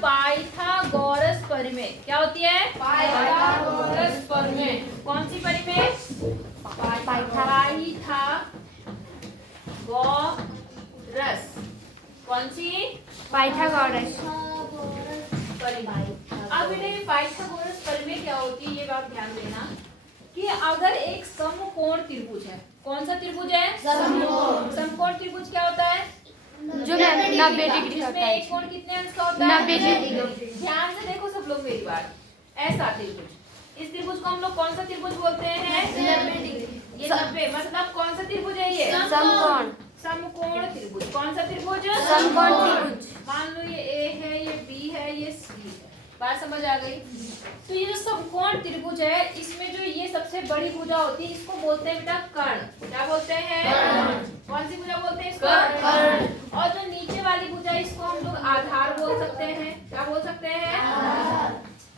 Pythagoras परिमेय। क्या होती है? पाइथागोरस परिमेय। कौन सी परिमेय? पाइथागोरस। कौन सी? पाइथागोरस परिमेय। अब बेटे पाइथागोरस परिमेय क्या होती है ये बात ध्यान देना कि अगर एक समकोण त्रिभुज है, कौन सा त्रिभुज है? समकोण त्रिभुज क्या होता है? जो 90 डिग्री होता इसमें है। एक कोण कितने अंश का होता है? 90 डिग्री। ध्यान से देखो सब लोग मेरी बात। ऐसा त्रिभुज, इस त्रिभुज को हम लोग कौन सा त्रिभुज बोलते हैं? 90 डिग्री। ये 90 मतलब कौन सा त्रिभुज है ये? समकोण। समकोण त्रिभुज। कौन सा त्रिभुज? समकोण त्रिभुज। मान लो ये ए है, ये बी है, ये सी है। बात समझ आ गई? तो ये जो समकोण त्रिभुज है इसमें जो ये सबसे बड़ी भुजा होती है इसको बोलते हैं बेटा कर्ण। क्या बोलते हैं? कौन सी भुजा बोलते हैं इसको? कर्ण। और जो नीचे वाली भुजा इसको हम लोग आधार बोल सकते हैं। क्या बोल सकते हैं?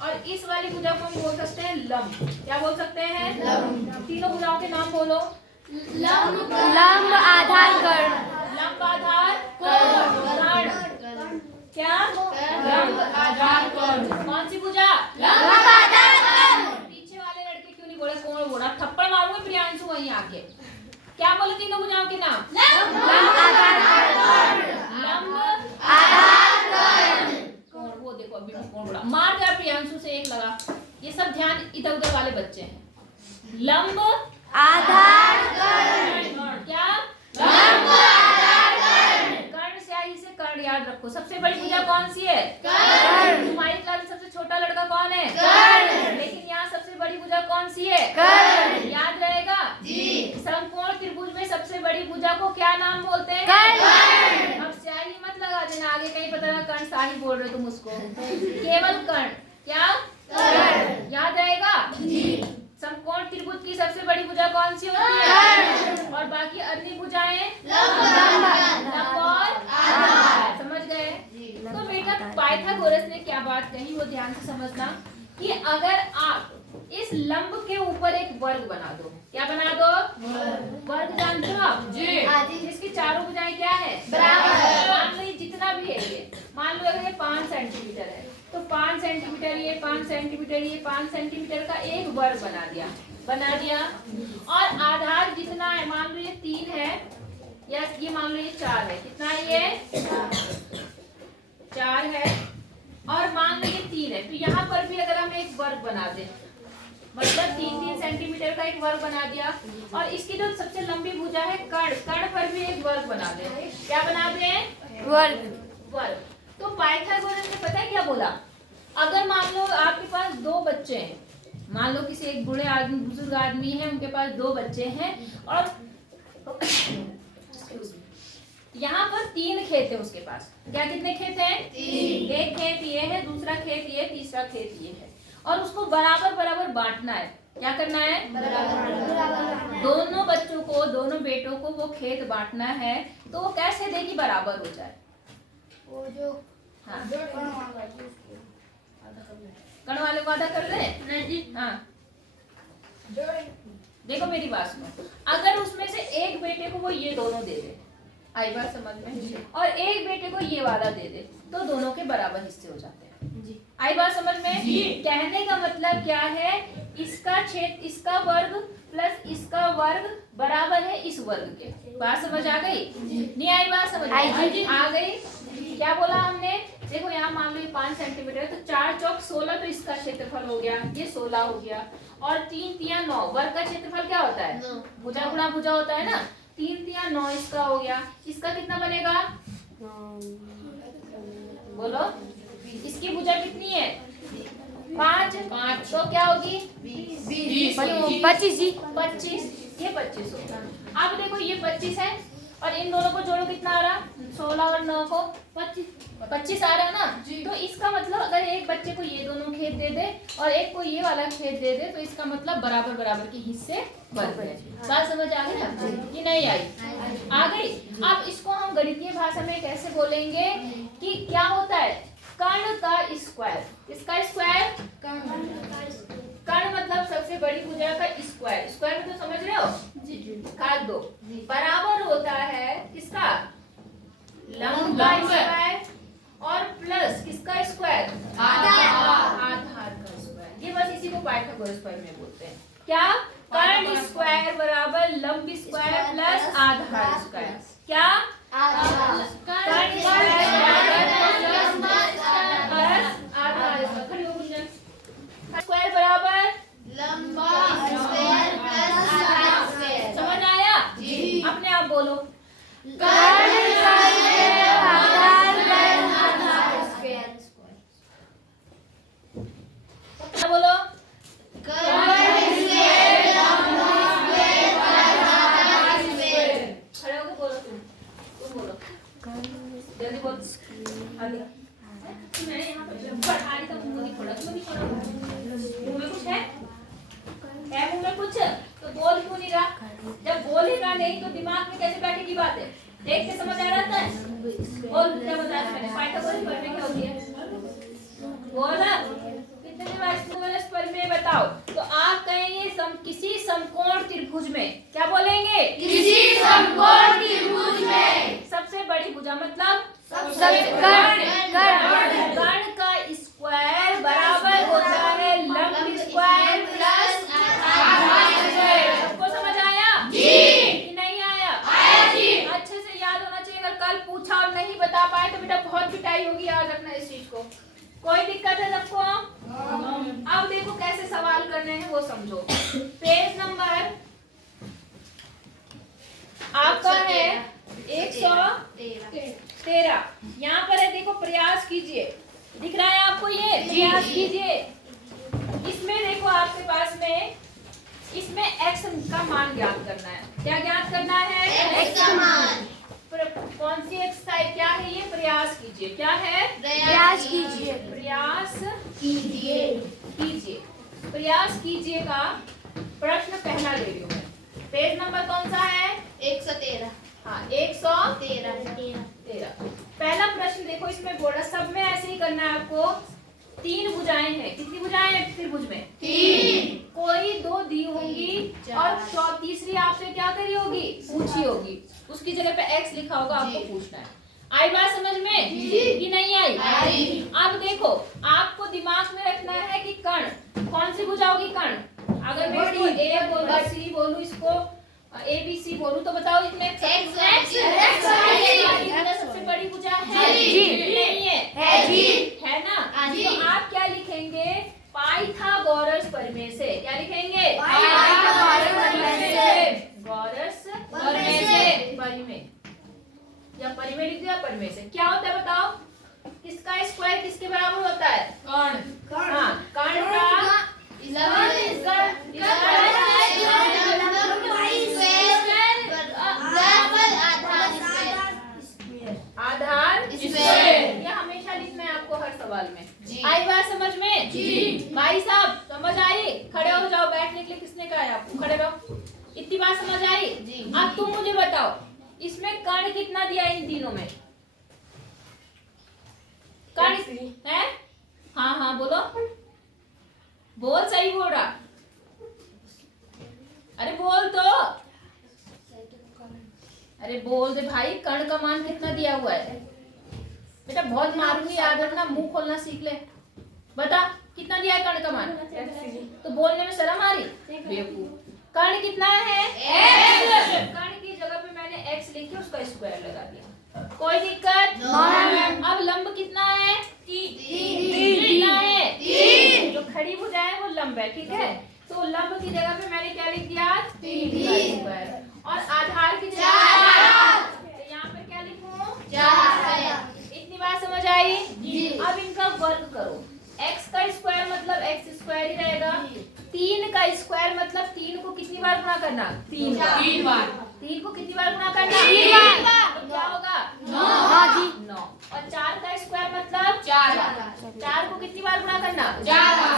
और इस वाली भुजा को हम बोल सकते हैं लंब। क्या बोल सकते हैं? लंब। तीनों भुजाओं के नाम बोलो। लंब आधार कर्ण। लंब आधार कर्ण। क्या? लंब आधार कर्ण। कौन सी भुजा? लंब आधार कर्ण। पीछे वाले लड़के क्यों नहीं बोले? कोण बोला? थप्पड़ मारूंगा प्रियांशु वहीं आके। क्या बोले तीनों भुजाओं के नाम? लंब आधार कर्ण। लंब आधार कर्ण। कोण। वो देखो अभी भी कोण बोला। मार दिया प्रियांशु से एक लगा। ये सब ध्यान इधर उधर वाले बच्चे हैं। लंब आधार कर्ण। क्या? लंब आधार कर्ण। कर्ण स्याही से कर्ण याद रखो। सबसे बड़ी भुजा कौन सी है? कर्ण। तुम्हारी क्लास में सबसे छोटा लड़का कौन है? कर्ण। लेकिन यहाँ सबसे बड़ी भुजा कौन सी है? कर्ण। याद रहेगा? जी। समकोण त्रिभुज में सबसे बड़ी भुजा को क्या नाम बोलते हैं? कर्ण। अब स्याही मत लगा देना, आगे कहीं पता ना कर्ण शाही बोल रहे हो तुम उसको। केवल कर्ण। क्या? कर्ण। याद रहेगा? जी। समकोण त्रिभुज की सबसे बड़ी भुजा कौन सी होती है? कर्ण। और बाकी अन्य भुजाएं लंब और आधार। समझ गए? तो बेटा पाइथागोरस ने क्या बात कही वो ध्यान से समझना कि अगर आप इस लंब के ऊपर एक वर्ग बना दो। क्या बना दो? वर्ग जानते हो आप? जी। जिसकी चारों भुजाएं क्या है? बराबर। मान लो ये जितना भी है ये, मान लो अगर ये 5 सेंटीमीटर है तो 5 सेंटीमीटर ये 5 सेंटीमीटर ये 5 सेंटीमीटर का एक वर्ग बना दिया। और आधार जितना है मान लो ये 3 है या ये मान लो ये 4 है। कितना है ये? 4 है। और मान लो ये 3 है तो यहाँ पर भी अगर हम एक वर्ग बना दें मतलब 3-3 सेंटीमीटर का एक वर्ग बना दिया। और इसकी जो सबसे लंबी भुजा है कर्ण पर भी एक वर्ग बना दे। क्या बना दे? वर्ग। तो पाइथागोरस ने पता है क्या बोला? अगर मान लो आपके पास 2 बच्चे हैं, मान लो किसी एक बूढ़े आदमी बुजुर्ग आदमी है उनके पास 2 बच्चे हैं और यहाँ पर 3 खेत है उसके पास। क्या कितने खेत हैं? 3। एक खेत ये है, दूसरा खेत ये, तीसरा खेत ये है और उसको बराबर बराबर बांटना है। क्या करना है? बराबर। दोनों बच्चों को, दोनों बेटों को वो खेत बांटना है तो वो कैसे दे कि बराबर हो जाए? वो जो हाँ कर्ण वाले को आधा कर ले। नहीं। हाँ देखो मेरी बात सुनो। अगर उसमें से एक बेटे को वो ये दोनों दे दे, आई बात समझ में? और एक बेटे को ये वाला दे दे तो दोनों के बराबर हिस्से हो जाते हैं। आई बात समझ में? कहने का मतलब क्या है? इसका क्षेत्र, इसका वर्ग प्लस इसका वर्ग बराबर है इस वर्ग के। बात समझ आ गई? नहीं आई बात समझ में? आ गई? क्या बोला हमने? देखो यहाँ मान लो 5 सेंटीमीटर तो 4 चौक 16 तो इसका क्षेत्रफल हो गया, ये 16 हो गया। और 3 तिया 9 वर्ग का क्षेत्रफल क्या होता है? भुजा गुणा भुजा होता है ना। 3 तिया 9 इसका हो गया। इसका कितना बनेगा? बोलो। इसकी भुजा कितनी है? 5 तो क्या होगी? 25 जी। 25। ये 25 होगा। अब देखो ये 25 है और इन दोनों को जोड़ो कितना आ रहा? 16 और 9 को 25 आ रहा है ना। तो इसका मतलब अगर एक बच्चे को ये दोनों खेत दे दे और एक को ये वाला खेत दे दे तो इसका मतलब बराबर बराबर के हिस्से बन गए। बात समझ आ गई ना? कि नहीं आई? आ गई। अब इसको हम गणितीय भाषा में कैसे बोलेंगे कि क्या होता है? कर्ण का स्क्वायर। इसका स्क्वायर? कर्ण मतलब सबसे बड़ी भुजा का स्क्वायर। स्क्वायर में तो समझ रहे हो? काट दो। बराबर होता है किसका? लंब का स्क्वायर और प्लस किसका स्क्वायर? पाइथागोरस प्रमेय बोलते हैं। क्या? कर्ण स्क्वायर बराबर लंब स्क्वायर प्लस आधार स्क्वायर। क्या? कर्ण स्क्वायर बराबर लंब स्क्वायर प्लस आधार स्क्वायर। खड़ी हो गुंजन। स्क्वायर बराबर लंबा स्क्वायर प्लस आधार स्क्वायर। समझ आया? जी। अपने आप बोलो। कर्ण स्क्वायर आधार प्लस आधार स्क्वायर। क्या बोलो? कर्ण स्क्वायर लंबा स्क्वायर प्लस आधार स्क्वायर। खड़े होके बोलो। तुम बोलो जल्दी बोल। आगे मैंने यहाँ पे पढ़ा रही था, मुंह नहीं पड़ा। क्यों नहीं पड़ा? मुंह में कुछ है मुंह में कुछ? तो बोल क्यों नहीं रहा? जब बोलेगा नहीं तो दिमाग में कैसे बैठेगी बातें? देख के समझ आ रहा है? बोल क्या बताया मैंने? पाइथागोरस प्रमेय क्या होती है? बोला कितने पाइथागोरस प्रमेय बताओ। तो आप कहेंगे किसी समकोण त्रिभुज में, क्या बोलेंगे? किसी समकोण त्रिभुज में सबसे बड़ी भुजा मतलब कर्ण का स्क्वायर बराबर होता है लंब स्क्वायर प्लस आधार स्क्वायर। सबको समझ आया? जी। कि नहीं आया? आया जी। अच्छे से याद होना चाहिए। अगर कल पूछा और नहीं बता पाए तो बेटा बहुत पिटाई होगी। याद रखना इस चीज को। कोई दिक्कत है सबको? अब देखो कैसे सवाल करने हैं वो समझो। पेज नंबर आपका है 113। यहाँ पर है, देखो प्रयास कीजिए। दिख रहा है आपको ये? प्रयास कीजिए। इसमें देखो आपके पास में इसमें x का मान ज्ञात करना है। क्या ज्ञात करना है? x का मान। कौन सी एक्सरसाइज? क्या है ये? प्रयास कीजिए। क्या है? प्रयास कीजिए। प्रयास कीजिए। कीजिए। प्रयास कीजिए का प्रश्न पहला ले रही हूँ मैं। पेज नंबर कौन सा है? 113। हाँ 113। 13। पहला प्रश्न देखो, इसमें बोला सब में ऐसे ही करना है आपको। 3 भुजाएं हैं। कितनी भुजाएं हैं त्रिभुज में? 3। कोई 2 दी होंगी और तीसरी आपसे क्या करी होगी? पूछी होगी। उसकी जगह पे x लिखा होगा, आपको पूछना है। आई बात समझ में? कि नहीं आई? आई। अब देखो आपको दिमाग में रखना है कि कर्ण कौन सी भुजा होगी? कर्ण अगर मैं इसको a बोलूं, c बोलूं, इसको a b c बोलूं तो बताओ इसमें x सबसे बड़ी भुजा है? जी। नहीं है? है जी। है ना? जी। तो आप क्या लिखेंगे? पाइथागोरस प्रमेय से। क्या लिखेंगे? पाइथागोरस प्रमेय से। गौरस प्रमेय से। परिमेय या परिमेय लिख दिया प्रमेय से। क्या होता है बताओ? किसका स्क्वायर किसके बराबर होता है? कर्ण। हाँ कर्ण का आधार स्क्वायर। ये हमेशा लिखना है आपको हर सवाल में। जी। आई बात समझ में? जी। भाई साहब समझ आई? खड़े हो जाओ। बैठने के लिए किसने कहा है आपको? खड़े रहो। इतनी बात समझ आई? जी। अब तुम मुझे बताओ इसमें कर्ण कितना दिया इन तीनों में? कर्ण है? हाँ हाँ बोलो। बोल, सही बोल रहा। अरे बोल तो। अरे बोल दे भाई। कर्ण का मान कितना दिया हुआ है? बेटा बहुत मारूंगी, याद रखना। मुंह खोलना सीख ले। बता कितना दिया है कर्ण का मान? तो बोलने में शर्म आ रही? बेवकूफ। कर्ण कितना है? x। कर्ण की जगह पे मैंने x लिख के उसका स्क्वायर लगा दिया। कोई दिक्कत? अब लंब कितना है? 3। कितना है? 3। जो खड़ी भुजा है वो लंब है, ठीक है? तो लंब की जगह पे मैंने क्या लिख दिया? 3 स्क्वायर। और आधार की जगह तो यहाँ पे क्या लिखूं? 4। इतनी बात समझ आई? जी। अब इनका वर्ग करो। x का स्क्वायर मतलब x स्क्वायर ही रहेगा। 3 का स्क्वायर मतलब 3 को कितनी बार गुणा करना? 3 बार। 3 बार। 3 को कितनी बार गुणा करना? 3 बार। तो क्या होगा? 9। और 4 का स्क्वायर मतलब 4 4 को कितनी बार गुणा करना? 4 बार।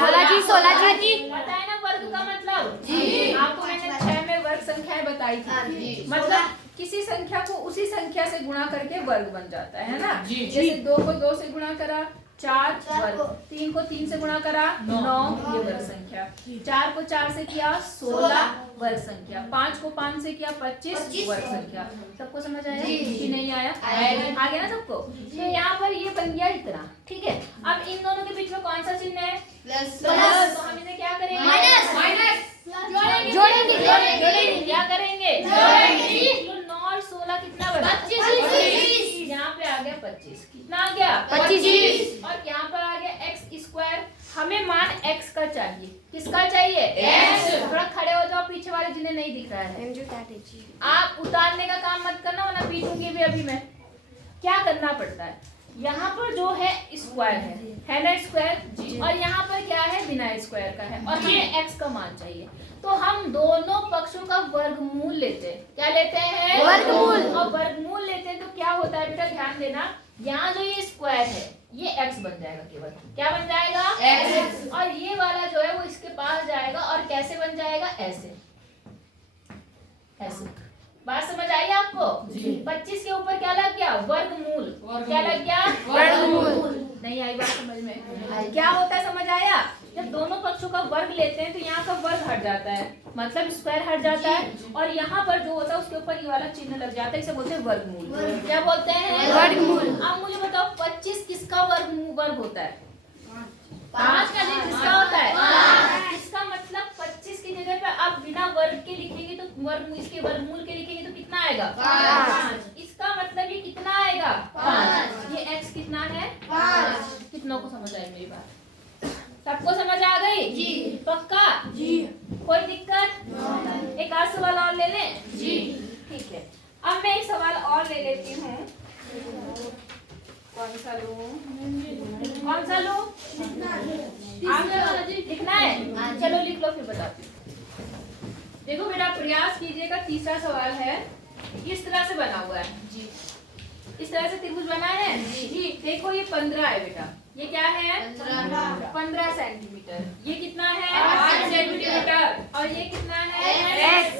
16 जी। पता है ना वर्ग का मतलब? जी। आपको मैंने 6 में वर्ग संख्याएं बताई थी। मतलब किसी संख्या को उसी संख्या से गुणा करके वर्ग बन जाता है ना? जी। जैसे 2 को 2 से गुणा करा 4 वर्ग, 3 को 3 से गुणा करा 9 ये वर्ग संख्या, 4 को 4 से किया 16 वर्ग संख्या, 5 को 5 से किया 25 वर्ग संख्या। सबको समझ आया कि नहीं आया? आ गया ना सबको? तो यहाँ पर ये बन गया इतना, ठीक है? अब इन दोनों के बीच में कौन सा चिन्ह है? तो हम इसे क्या करेंगे? माइनस। जोड़ेंगे। क्या करेंगे? जोड़ेंगे। 9 और 16 कितना बना? 25। यहाँ पे आ गया 25। कितना आ गया? 25। और यहाँ पर आ गया x स्क्वायर। हमें मान x का चाहिए। किसका चाहिए? X। थोड़ा खड़े हो जाओ पीछे वाले जिन्हें नहीं दिख रहा है। आप उतारने का काम मत करना वरना पीटूंगी भी अभी मैं। क्या करना पड़ता है? यहाँ पर जो है स्क्वायर है ना स्क्वायर, और यहाँ पर क्या है? बिना स्क्वायर का है, और हमें x का मान चाहिए। तो हम दोनों पक्षों का वर्गमूल लेते हैं। क्या लेते हैं? वर्गमूल। और वर्गमूल लेते हैं तो क्या होता है बेटा, ध्यान देना, यहाँ जो ये स्क्वायर है ये x बन जाएगा केवल। क्या बन जाएगा? X। और ये वाला जो है वो इसके पास जाएगा, और कैसे बन जाएगा? ऐसे। बात समझ आई आपको? 25 के ऊपर क्या लग गया? वर्गमूल। क्या लग गया? वर्गमूल। नहीं आई बात समझ में? क्या होता है समझ आया? जब दोनों पक्षों का वर्ग लेते हैं तो यहाँ का वर्ग हट जाता है, मतलब स्क्वायर हट जाता है, और यहाँ पर जो होता है उसके ऊपर ये वाला चिन्ह लग जाता है, इसे बोलते हैं वर्गमूल। क्या बोलते हैं? वर्गमूल। अब मुझे बताओ 25 किसका वर्ग होता है? 5 का जी किसका होता है? इसका मतलब 25 की जगह पे आप बिना वर्ग के लिखेंगे तो इसके वर्गमूल के लिखेंगे तो कितना आएगा? 5। इसका मतलब ये कितना आएगा? 5। ये x कितना है? 5। कितनों को समझ आई मेरी बात? सबको समझ आ गई? जी। पक्का? जी। कोई दिक्कत? एक और सवाल और ले लें? जी। ठीक है, अब मैं एक सवाल और ले लेती हूँ। कौन सा लूं? आप लिखना है? चलो लिख लो फिर बताती हूँ। देखो बेटा प्रयास कीजिएगा, तीसरा सवाल है, इस तरह से बना हुआ है जी। इस तरह से त्रिभुज बना है जी। देखो ये 15 है बेटा, ये क्या है? 15 सेंटीमीटर। ये कितना है? 8 सेंटीमीटर। और ये कितना है? X।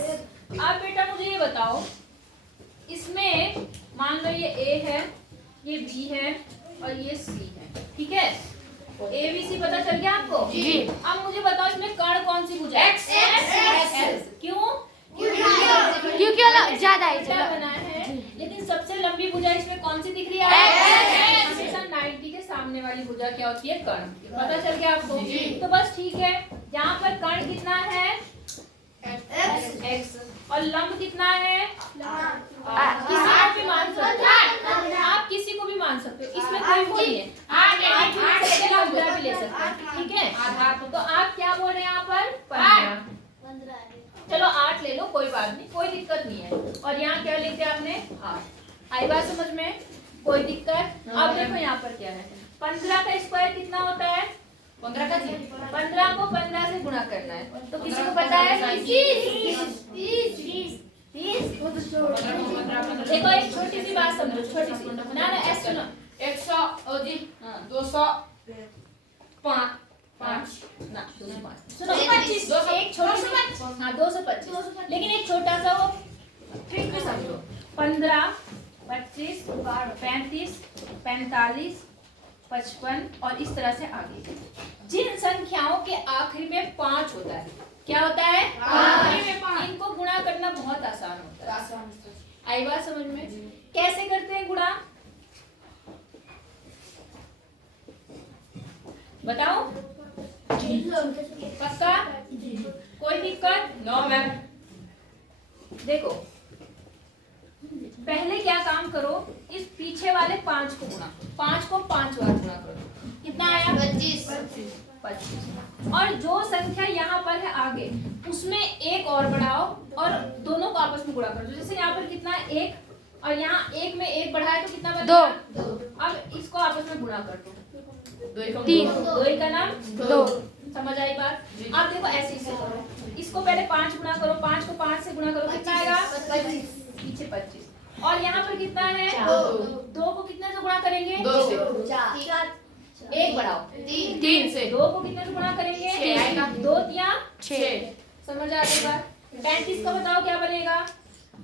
अब बेटा मुझे ये बताओ, इसमें मान लो ये A है, ये B है और ये C है, ठीक है? ABC पता चल गया आपको? जी। अब मुझे बताओ इसमें कर्ण कौन सी भुजा है? X। क्यों? क्योंकि ज्यादा है। क्या बना है, लेकिन सबसे लंबी भुजा इसमें कौन सी दिख रही है? X। हमेशा 90 के सामने वाली भुजा क्या होती है? कर्ण। पता चल गया आपको? जी। तो बस ठीक है, यहाँ पर कर्ण कितना है? X। और लंब कितना है? किसी को भी मान सकते हो, आप किसी को भी मान सकते हो, इसमें कोई वो नहीं है। आप भुजा भी ले सकते हैं, ठीक है? तो आप क्या बोल रहे हैं यहाँ पर? 15। चलो 8 ले लो, कोई बात नहीं, कोई दिक्कत नहीं है। और यहाँ क्या लिखते हैं आपने? 8। आई बात समझ में? कोई दिक्कत? अब देखो यहाँ पर क्या है, 15 का स्क्वायर कितना होता है? 15 का जी। 15 को 15 से गुणा करना है, तो किसी को पता है? 30। देखो एक छोटी सी बात समझो, छोटी सी ना ऐसे सुनो। 100 जी। हाँ। 205 ना 205 सुनो, 225 एक छोटी सी, हाँ 225, लेकिन एक छोटा सा वो ट्रिक भी समझो। 15, 25, 35, 45, 55 और इस तरह से आगे। जिन संख्याओं के आखिरी में 5 होता है, क्या होता है? आखिरी में 5। इनको गुणा करना बहुत आसान होता है। आई बात समझ में? कैसे करते हैं गुणा? बताओ। पक्का? कोई दिक्कत? No ma'am. देखो पहले क्या काम करो, इस पीछे वाले 5 को गुणा, 5 को 5 बार गुणा करो। कितना आया? 25। और जो संख्या यहाँ पर है आगे, उसमें एक और बढ़ाओ और दोनों को आपस में गुणा करो। जैसे यहाँ पर कितना है? 1, और यहाँ 1 में 1 बढ़ाया तो कितना बना? 2। अब इसको आपस में गुणा कर दो। 2 का नाम 2। समझ आई बात? आप देखो ऐसे इसे करो, इसको पहले 5 गुणा करो, 5 को 5 से गुणा करो, कितना आएगा? 25। 25। और यहाँ पर कितना है? 2 को कितने से गुणा करेंगे? 2 से। 1 बढ़ाओ, 3 से। 2 को कितने से गुणा करेंगे? 2 या 6। समझ आ गई बात? 35 का बताओ क्या बनेगा?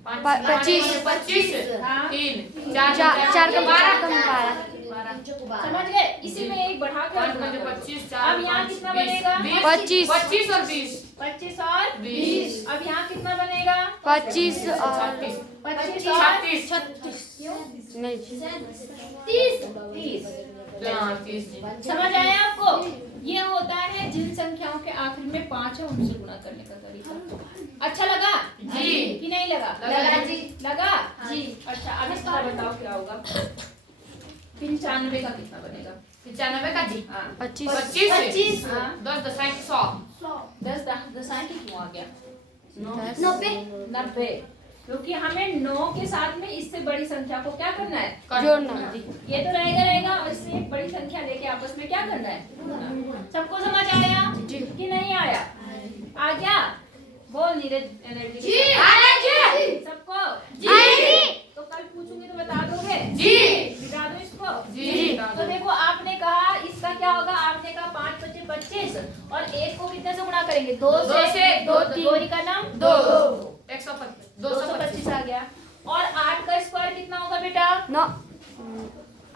25। 25। हाँ। 3 4 का 12। समझ गए? इसी में एक बढ़ा कर 5 गुणा पंजे कर दो। 25, 4 अब यहाँ 5 कितना 20, बनेगा? 25 25 और 20 25 और 20 अब यहाँ कितना बनेगा? 25 और 36 25 और 36 नहीं 30 हाँ 30 समझ आया आपको? ये होता है जिन संख्याओं के आखिरी में 5 है उनसे गुणा करने का तरीका। अच्छा लगा जी। कि नहीं लगा? लगा जी। लगा जी। अच्छा अब इसका बताओ क्या होगा? 95 का कितना बनेगा? 95 का जी हाँ 25 25 हाँ 10 दशक 100 10 दशा की क्यों आ गया? 90 90 क्योंकि हमें 9 के साथ में इससे बड़ी संख्या को क्या करना है? जोड़ना जी ये तो रहेगा और इससे एक बड़ी संख्या लेके आपस में क्या करना है? सबको समझ आया जी। कि नहीं आया? आ गया? बोल नीरज एनर्जी जी। सबको जी। तो कल पूछूंगी तो बता दोगे? जी। बिता दो इसको। जी। तो देखो आपने कहा इसका क्या होगा? आपने कहा 5 25 25 और एक को कितने से गुणा करेंगे? 2 से 2 ही का नाम 2 125 225 आ गया। और 8 का स्क्वायर कितना होगा बेटा? 9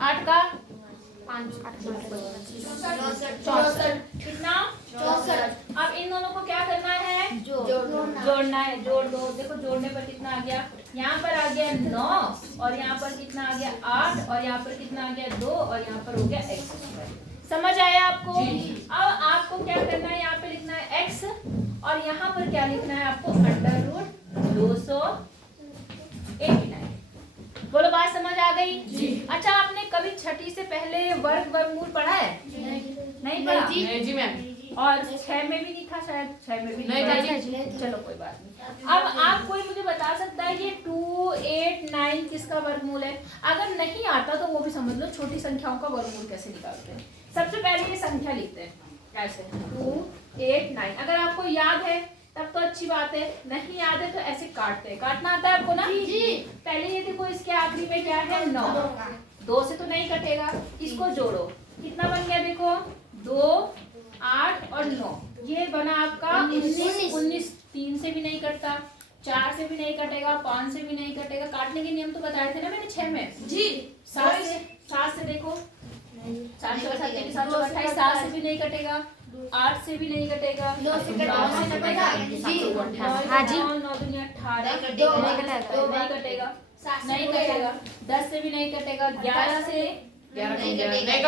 8 का 5 64 कितना? 64। अब इन दोनों को क्या करना है? जोड़ना है। जोड़ दो। देखो जोड़ने पर कितना आ गया? यहाँ पर आ गया 9 और यहाँ पर कितना आ गया? 8 और यहाँ पर कितना आ गया? 2 और यहाँ पर हो गया x²। समझ आया आपको? अब आपको क्या करना है? यहाँ पे लिखना है x और यहाँ पर क्या लिखना है आपको? √289। बोलो बात समझ आ गई? अच्छा आपने कभी छठी से पहले वर्ग वर्गमूल पढ़ा है? नहीं पढ़ा? नहीं जी मैम और 6 में भी नहीं था शायद? 6 में भी नहीं पढ़ा? था जी। चलो कोई बात नहीं। अब आप कोई मुझे बता सकता है ये 289 किसका वर्गमूल है? अगर नहीं आता तो वो भी समझ लो छोटी संख्याओं का वर्गमूल कैसे निकालते हैं। सबसे पहले ये संख्या लिखते हैं ऐसे 289। अगर आपको याद है तब तो अच्छी बात है, नहीं याद है तो ऐसे काटते हैं। काटना आता है आपको ना? पहले ये देखो इसके आखिरी में क्या है? 9। 2 से तो नहीं कटेगा, इसको जोड़ो। कितना बन गया देखो? 2 8 और 9 ये बना आपका 19। 3 से भी नहीं कटता, 4 से भी नहीं कटेगा, 5 से भी नहीं कटेगा। काटने के नियम तो बताए थे ना मैंने 6 में जी। 7 से देखो 4 7 28 7 से भी नहीं कटेगा, 8 से भी नहीं कटेगा, 9 से कटेगा हाँ जी। 9 दुनिया 18 नहीं नहीं कटेगा, नहीं कटेगा। 10 से भी नहीं कटेगा, 11 से 11 नहीं कटेगा नहीं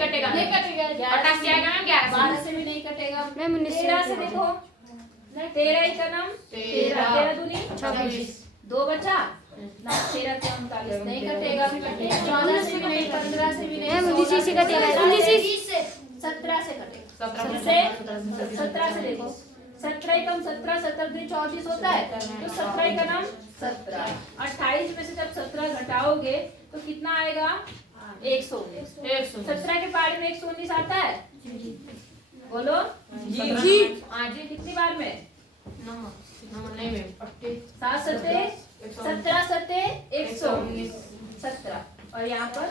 कटेगा 88 आएगा मैम 11 12 से भी नहीं कटेगा, मैम 19 13 से देखो 13 ही का नाम 13 दूनी 26 2 बचा ना 13 के 39 नहीं कटेगा, 14 से भी नहीं, 15 से भी नहीं, मैम 19 से कटेगा 19 17 से कटेगा, 17 17 से देखो 17 कम 17 17 दूनी 34 होता है तो 17 का नाम 17। 28 में से जब 17 घटाओगे तो कितना आएगा? 119। 17 के पारी में 119 आता है? बोलो जी। हाँ जी। कितनी बार में? नहीं मैम 7 सत्ते 17 सत्ते 119 17 और यहाँ पर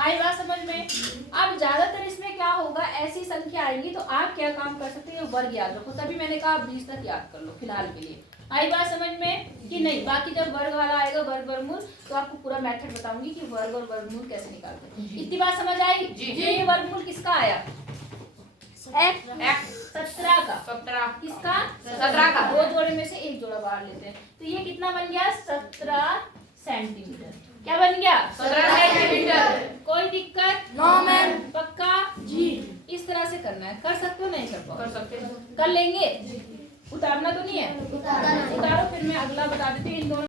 आई बात समझ में? अब ज्यादातर इसमें क्या होगा? ऐसी संख्या आएंगी तो आप क्या काम कर सकते हैं? वर्ग याद रखो, तभी मैंने कहा 20 तक याद कर लो फिलहाल के लिए। आई बात समझ में कि नहीं? बाकी जब वर्ग वाला आएगा वर्ग वर्गमूल तो आपको पूरा मेथड बताऊंगी कि वर्ग और वर्गमूल कैसे निकालते हैं। इतनी बात समझ आई? जी। ये वर्गमूल किसका आया? 17 का। 17 किसका? 17 का। 2 जोड़े में से एक जोड़ा बाहर लेते हैं तो ये कितना बन गया? 17 सेंटीमीटर। क्या बन गया? 17 सेंटीमीटर। कोई दिक्कत? No ma'am. पक्का? जी। इस तरह से करना है। कर सकते हो? नहीं कर पाओ? कर सकते हैं कर लेंगे? उतारना तो नहीं है? उतारो फिर मैं अगला बता देती हूँ इन दोनों